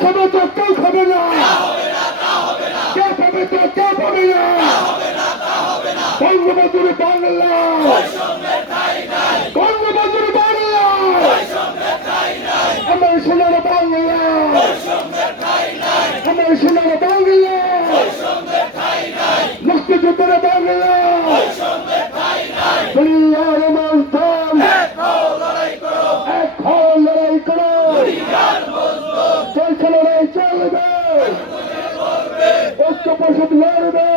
খাবে তো কেউ খাবে না, কে পাবে তো কেউ পাবে না। বঙ্গবন্ধুর বাংলা, বঙ্গবন্ধুর বাংলা, আমার সোনার বাংলা, আমার সোনার বাংলা, মুক্তিযুদ্ধের বাংলা। দুনিয়ার মানতাম এখন লড়াই করো, চলছে লড়াই চলবে, ঐক্য পরিষদ লড়বে,